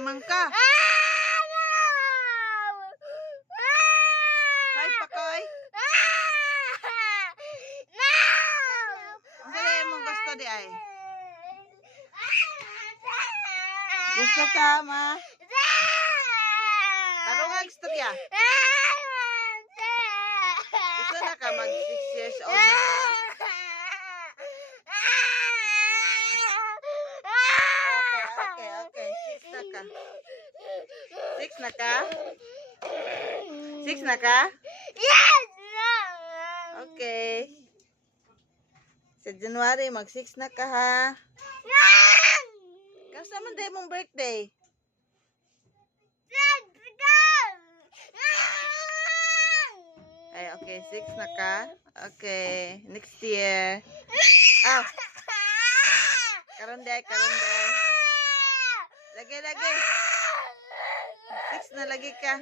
man ka. 5 pa ka ay. Ang sabi mong gusto di ay. Gusto ka ma? Tarong gusto niya. Gusto na ka mag 6 years old na ka? Okay. 6 na ka. 6 na ka? 6 na ka? Okay. Sa January, mag 6 na ka ha? Kasama day mong birthday? Ay, okay. 6 na ka? Okay. Next year. Ah. Karon day. Lagi. 6 na lagi ka.